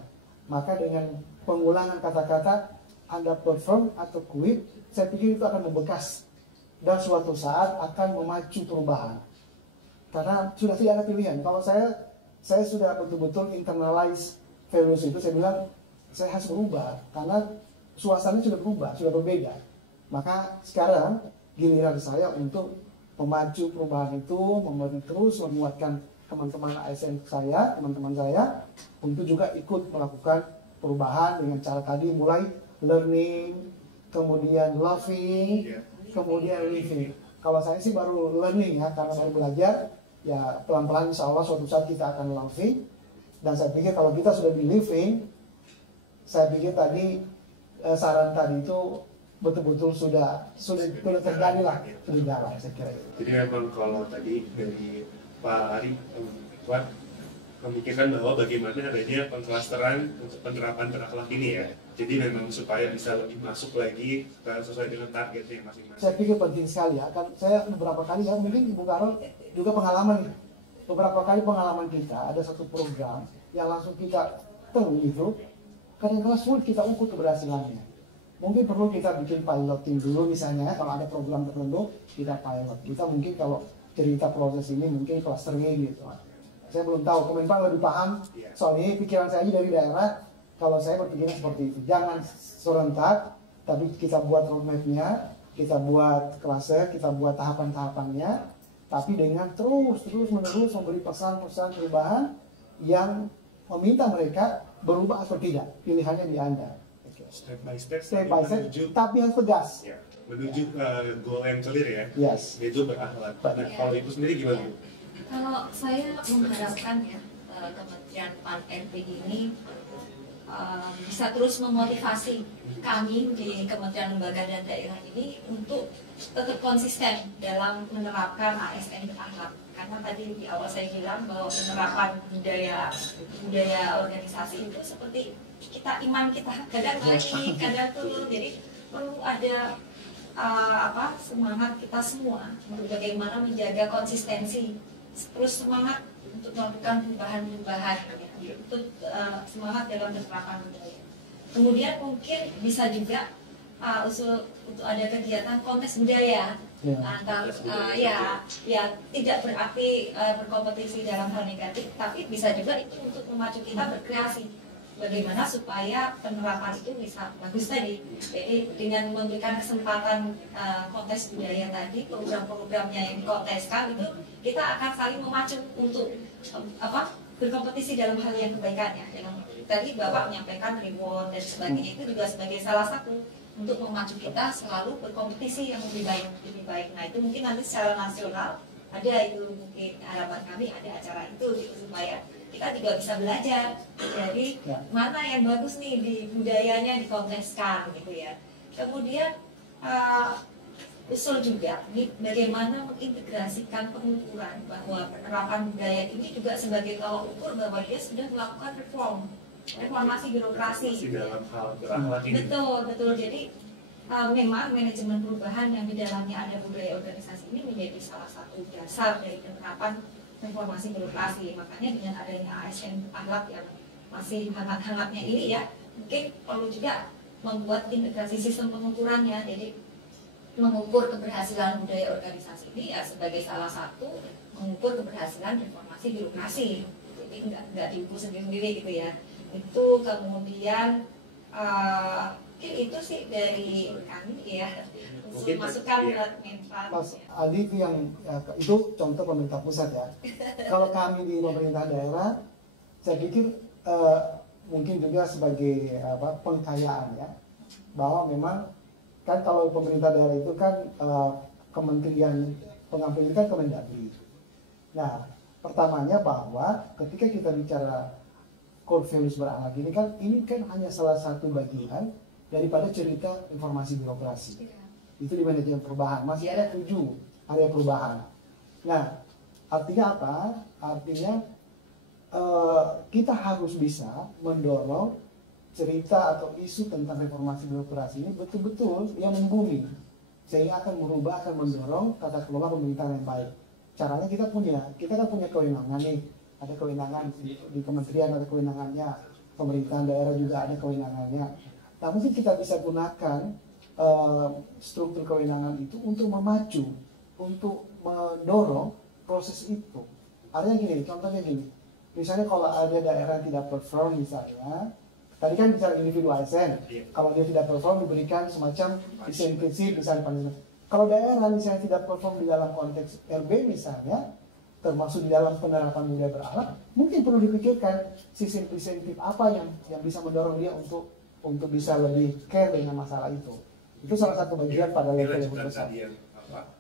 Maka dengan pengulangan kata-kata Anda perform atau quit, saya pikir itu akan membekas. Dan suatu saat akan memacu perubahan. Karena sudah tidak ada pilihan. Kalau saya sudah betul-betul internalize values itu, saya bilang saya harus berubah. Karena suasananya sudah berubah, sudah berbeda. Maka sekarang giliran saya untuk memacu perubahan itu, terus menguatkan teman-teman ASN saya, teman-teman saya, untuk juga ikut melakukan perubahan dengan cara tadi mulai learning, kemudian loving, kemudian living. Kalau saya sih baru learning ya, karena baru belajar, ya pelan-pelan insya Allah suatu saat kita akan loving. Dan saya pikir kalau kita sudah di living, saya pikir tadi saran tadi itu betul-betul sudah terjadi lah, sudah jalan saya kira itu. Jadi memang kalau tadi dari Pak Ari memikirkan bahwa bagaimana adanya pengklasteran untuk penerapan berakhlak ini ya. Jadi memang supaya bisa lebih masuk lagi sesuai dengan targetnya masing-masing. Saya pikir penting sekali ya. Kan saya beberapa kali ya, mungkin Ibu Karol juga pengalaman nih. Beberapa kali pengalaman kita ada satu program yang langsung kita gitu. Kadang-kadang sulit kita ukur keberhasilannya. Mungkin perlu kita bikin piloting dulu misalnya, kalau ada program tertentu kita pilot. Kita mungkin kalau cerita proses ini mungkin clusternya gitu. Saya belum tahu, Kemenpan lebih paham soal ini. Pikiran saya aja dari daerah, kalau saya berpikiran seperti itu. Jangan serentak, tapi kita buat roadmap-nya, kita buat cluster, kita buat tahapan-tahapannya, tapi dengan terus menerus memberi pesan-pesan perubahan yang meminta mereka berubah atau tidak. Pilihannya di Anda. Step by step, menuju, tapi yang tegas. Ya, menuju goal yang clear ya. Yes. Itu berakhlak. Nah, kalau Ibu sendiri gimana? Kalau saya mengharapkan ya Kementerian PAN-RB ini bisa terus memotivasi kami di Kementerian Lembaga dan Daerah ini untuk tetap konsisten dalam menerapkan ASN berakhlak. Karena tadi di awal saya bilang bahwa penerapan budaya organisasi itu seperti iman kita kadang naik, kadang turun. Jadi perlu ada semangat kita semua untuk bagaimana menjaga konsistensi, terus semangat untuk melakukan perubahan-perubahan, untuk semangat dalam penerapan budaya. Kemudian mungkin bisa juga usul untuk ada kegiatan kontes budaya antar tidak berarti berkompetisi dalam hal negatif, tapi bisa juga itu untuk memacu kita berkreasi. Bagaimana supaya penerapan itu bisa bagus tadi. Jadi dengan memberikan kesempatan kontes budaya tadi, program-programnya yang dikonteskan itu kita akan saling memacu untuk berkompetisi dalam hal yang kebaikannya. Yang tadi Bapak menyampaikan reward dan sebagainya itu juga sebagai salah satu untuk memacu kita selalu berkompetisi yang lebih baik. Nah itu mungkin nanti secara nasional ada itu, mungkin harapan kami ada acara itu gitu, supaya kita juga bisa belajar. Jadi mana yang bagus nih di budayanya dikonteskan gitu ya. Kemudian usul juga bagaimana mengintegrasikan pengukuran bahwa penerapan budaya ini juga sebagai tolak ukur bahwa dia sudah melakukan reformasi birokrasi dalam hal berakhlak ini. Betul. Jadi memang manajemen perubahan yang di dalamnya ada budaya organisasi ini menjadi salah satu dasar dari penerapan reformasi birokrasi. Makanya dengan adanya ASN akhlak yang masih hangat-hangatnya ini ya, mungkin perlu juga membuat integrasi sistem pengukurannya. Jadi mengukur keberhasilan budaya organisasi ini ya sebagai salah satu mengukur keberhasilan reformasi birokrasi. Jadi nggak diukur sendiri-sendiri gitu ya. Itu kemudian mungkin itu sih dari kami ya, masukan buat Menpan. Mas Aldi itu itu contoh pemerintah pusat ya. Kalau kami di pemerintah daerah, saya pikir mungkin juga sebagai pengkayaan ya, bahwa memang kan kalau pemerintah daerah itu kan kementerian pengambil kan Kemendagri. Nah pertamanya bahwa ketika kita bicara core values berakhlak ini kan hanya salah satu bagian daripada cerita informasi birokrasi. Itu di manajemen perubahan. Masih ada 7 area perubahan. Nah, artinya apa? Artinya kita harus bisa mendorong cerita atau isu tentang reformasi birokrasi ini betul-betul yang membumi. Sehingga akan merubah, akan mendorong tata kelola pemerintahan yang baik. Caranya kita kan punya kewenangan nih. Ada kewenangan di kementerian, ada kewenangannya. Pemerintahan daerah juga ada kewenangannya. Nah, mungkin kita bisa gunakan struktur kewenangan itu untuk memacu, untuk mendorong proses itu. Artinya gini, contohnya gini. Misalnya kalau ada daerah yang tidak perform misalnya, tadi kan bicara individu ASN, kalau dia tidak perform diberikan semacam insentif misalnya. Kalau daerah misalnya tidak perform di dalam konteks RB misalnya, termasuk di dalam penerapan budaya berakhlak, mungkin perlu dipikirkan sistem insentif apa yang bisa mendorong dia untuk bisa lebih care dengan masalah itu. Itu salah satu bagian pada level yang besar.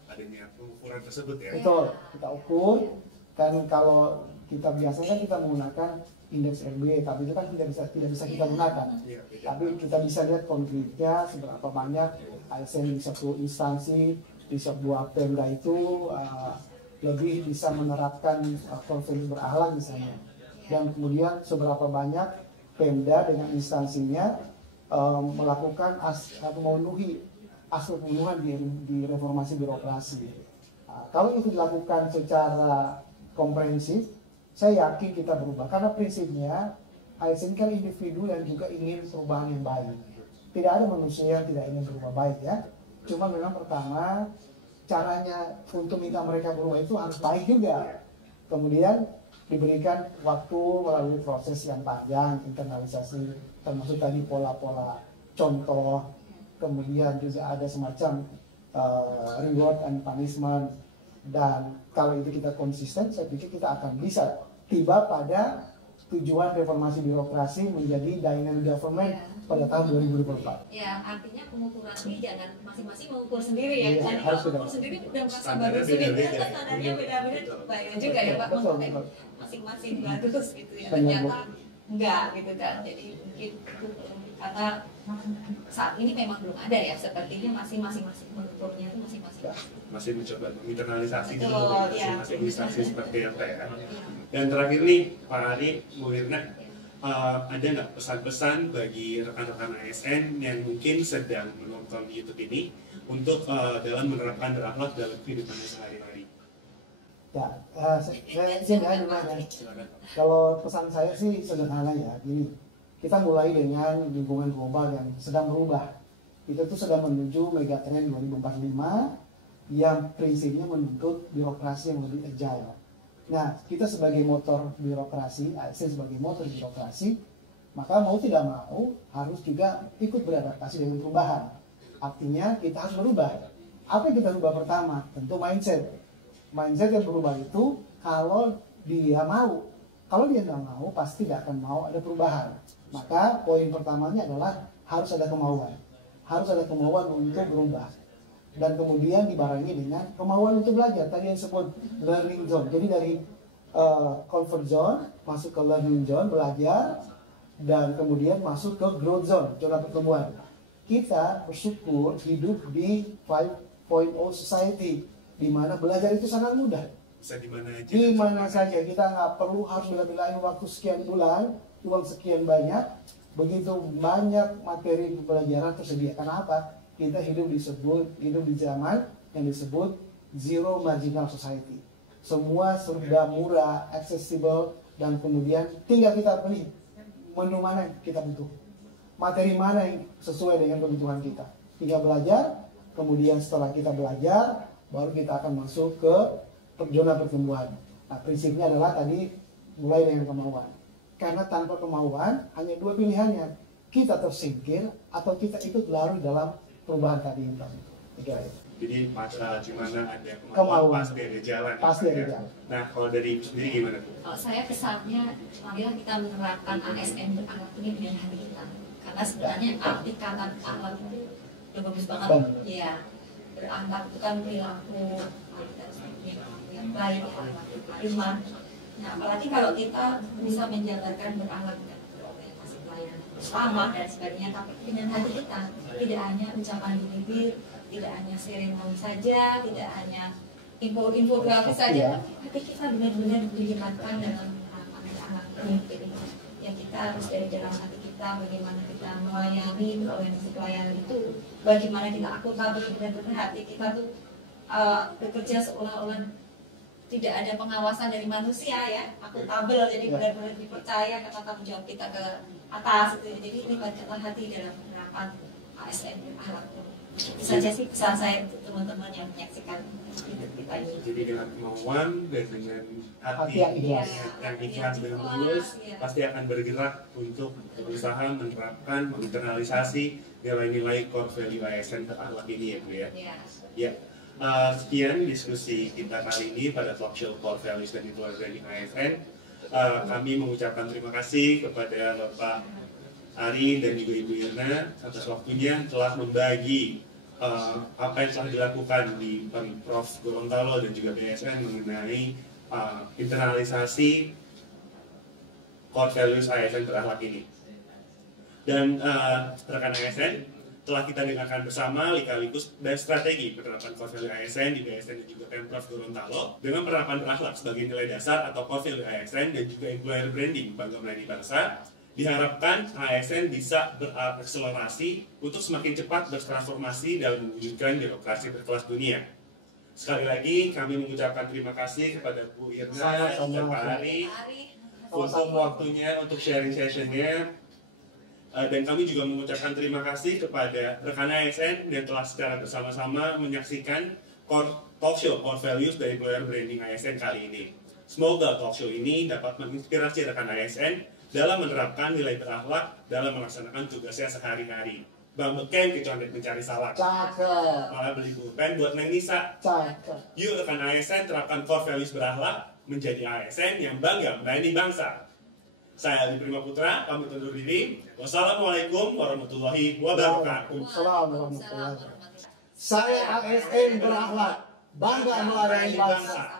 Adanya pengukuran tersebut ya. Betul, kita ukur. Dan kalau kita biasanya kita menggunakan indeks RB, tapi itu kan tidak bisa kita gunakan. Tapi kita bisa lihat konkretnya seberapa banyak ASN di satu instansi, di sebuah Pemda itu lebih bisa menerapkan core values berakhlak misalnya. Dan kemudian seberapa banyak Pemda dengan instansinya melakukan atau memenuhi aspek pemenuhan di reformasi birokrasi. Nah, kalau itu dilakukan secara komprehensif, saya yakin kita berubah. Karena prinsipnya ASN kan individu yang juga ingin perubahan yang baik. Tidak ada manusia yang tidak ingin berubah baik ya. Cuma memang pertama caranya untuk minta mereka berubah itu harus baik juga. Kemudian diberikan waktu melalui proses yang panjang, internalisasi, termasuk tadi pola-pola contoh, kemudian juga ada semacam reward and punishment, dan kalau itu kita konsisten, saya pikir kita akan bisa tiba pada tujuan reformasi birokrasi menjadi dynamic government pada tahun 2024. Ya, artinya pengukuran ini jangan masing-masing mengukur sendiri ya. Iya, Jadi harus kalau mengukur sendiri udah merasa bagus sendiri, kan standarnya beda-beda, bahaya juga ya Pak, masing-masing bagus gitu ya. Ternyata enggak gitu kan. Jadi mungkin karena saat ini memang belum ada ya, sepertinya masing-masing mengukurnya itu masing-masing. Masih mencoba menginternalisasi Betul, dulu ya. masing-masing instansi seperti apa ya. Dan terakhir nih Pak Ari, Bu Wirna, ada nggak pesan-pesan bagi rekan-rekan ASN yang mungkin sedang menonton YouTube ini untuk dalam menerapkan berakhlak dalam kehidupan sehari-hari? Ya, saya izin ya dulu ya. Kalau pesan saya sih sederhana ya, gini. Kita mulai dengan lingkungan global yang sedang berubah. Kita tuh sedang menuju megatrend 2045 yang prinsipnya menuntut birokrasi yang lebih agile. Nah, kita sebagai motor birokrasi, ASN sebagai motor birokrasi, maka mau tidak mau harus juga ikut beradaptasi dengan perubahan. Artinya kita harus berubah. Apa yang kita ubah pertama? Tentu mindset. Mindset yang berubah itu kalau dia mau. Kalau dia tidak mau, pasti tidak akan mau ada perubahan. Maka poin pertamanya adalah harus ada kemauan. Harus ada kemauan untuk berubah. Dan kemudian dibarengi dengan kemauan untuk belajar. Tadi yang disebut learning zone. Jadi dari comfort zone masuk ke learning zone, belajar, dan kemudian masuk ke growth zone, zona pertumbuhan. Kita bersyukur hidup di 5.0 society, di mana belajar itu sangat mudah. Bisa di mana saja, kita nggak perlu harus bela-belain waktu sekian bulan, uang sekian banyak, begitu banyak materi pembelajaran tersedia. Karena apa? Kita hidup di zaman yang disebut zero marginal society. Semua serba murah, accessible, dan kemudian tinggal kita pilih menu mana yang kita butuh, materi mana yang sesuai dengan kebutuhan kita. Tinggal belajar, kemudian setelah kita belajar, baru kita akan masuk ke zona pertumbuhan. Nah, prinsipnya adalah tadi mulai dengan kemauan. Karena tanpa kemauan hanya dua pilihannya, kita tersingkir atau kita ikut larut dalam perubahan tadi itu. Jadi di mana ada kemauan pasti ada jalan. Pasti ada jalan. Nah, kalau dari Ibu sendiri gimana tuh? Kalau saya kesannya, marilah kita menerapkan ASN berakhlak ini dengan hati kita. Karena sebenarnya arti kata akhlak itu udah bagus banget. Ya, berakhlak itu kan perilaku yang baik, iman. Nah, apalagi kalau kita bisa menjalankan berakhlak dengan kasih pelayanan selamat dan sebagainya, tapi dengan hati kita, tidak hanya ucapan di bibir, tidak hanya seremoni saja, tidak hanya infografis saja, tapi kita benar-benar dilibatkan dalam anak-anak ini. Yang kita harus dari dalam hati kita, bagaimana kita melayani organisasi pelayanan itu, bagaimana kita akuntabel, benar-benar hati kita tuh bekerja seolah-olah tidak ada pengawasan dari manusia ya, akuntabel, jadi benar-benar dipercaya karena tanggung jawab kita ke atas. Jadi libatkanlah hati dalam penerapan ASN akhlak. Itu saja sih pesan saya untuk teman-teman yang menyaksikan hidup kita ini. Jadi dengan kemauan dan dengan hati yang ikhlas, yang ikhlas dan tulus, pasti akan bergerak untuk berusaha menerapkan, menginternalisasi nilai-nilai core value ASN akhlak ini ya Bu ya. Ya. Sekian diskusi kita kali ini pada talk show Core Values dan Keluarga di ASN. Kami mengucapkan terima kasih kepada Bapak Ari dan juga Ibu Irna atas waktunya telah membagi apa yang telah dilakukan di Pemprov Gorontalo dan juga BSN mengenai internalisasi Core Values ASN berakhlak ini. Dan rekan ASN, telah kita dengarkan bersama lika-liku dan strategi penerapan core value ASN di BSN dan juga Pemprov Gorontalo dengan penerapan berakhlak sebagai nilai dasar atau core value ASN dan juga employer branding bangga melayani bangsa. Diharapkan ASN bisa berakselerasi untuk semakin cepat bertransformasi dalam mewujudkan demokrasi berkelas dunia. Sekali lagi kami mengucapkan terima kasih kepada Bu Irna dan Pak Ari untuk waktunya untuk sharing sessionnya. Dan kami juga mengucapkan terima kasih kepada rekan ASN yang telah secara bersama-sama menyaksikan talk show Core Values dari Employer Branding ASN kali ini. Semoga talk show ini dapat menginspirasi rekan ASN dalam menerapkan nilai berakhlak dalam melaksanakan tugasnya sehari-hari. Bang Beken kecondet mencari salak. Cakep. Malah beli pulpen buat Neng Nisa. Cakep. Yuk rekan ASN terapkan core values berakhlak menjadi ASN yang bangga melayani bangsa. Saya Adi Prima Putra, pamit undur diri. Wassalamualaikum warahmatullahi wabarakatuh. Waalaikumsalam warahmatullahi wabarakatuh. Saya ASN berakhlak, bangga melayani bangsa.